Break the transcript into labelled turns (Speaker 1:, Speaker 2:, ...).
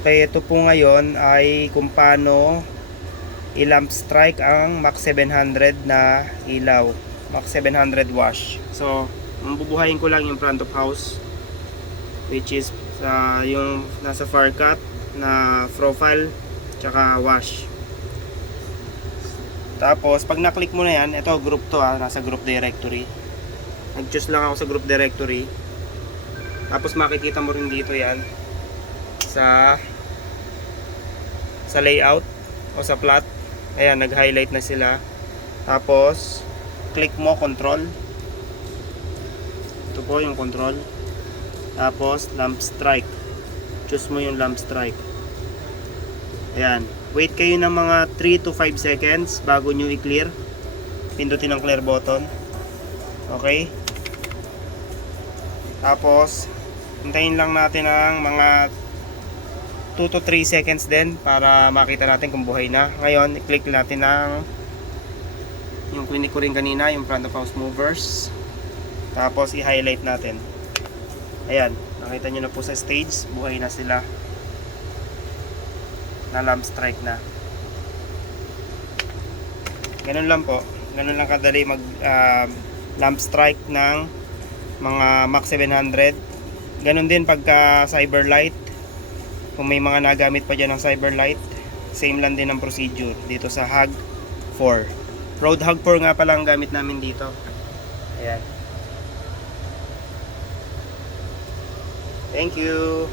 Speaker 1: Okay, ito po ngayon ay kung paano i-lamp strike ang Max 700 na ilaw. Max 700 wash. So, bubuhayin ko lang yung front of house which is sa yung nasa far cut na profile tsaka wash. Tapos, pag na-click mo na yan, ito group to ah, nasa group directory. Nag-choose lang ako sa group directory. Tapos makikita mo rin dito yan sa sa layout o sa plot. Ayan, nag-highlight na sila. Tapos, click mo control. Ito po yung control. Tapos, lamp strike. Choose mo yung lamp strike. Ayan. Wait kayo ng mga 3 to 5 seconds bago nyo i-clear. Pindutin ang clear button. Okay? Tapos, hintayin lang natin ang mga 2 to 3 seconds din para makita natin kung buhay na. Ngayon, i-click natin ang yung clinic ko rin kanina, yung front of house movers. Tapos, i-highlight natin. Ayan, nakita nyo na po sa stage, buhay na sila. Na lamp strike na. Ganun lang po. Ganun lang kadali mag ah, lamp strike ng mga Max 700. Ganun din pagka Cyberlight. Kung may mga nagamit pa dyan ng Cyberlight, same lang din ang procedure dito sa HAG 4. Road HAG 4 nga pala ang gamit namin dito. Ayan. Thank you.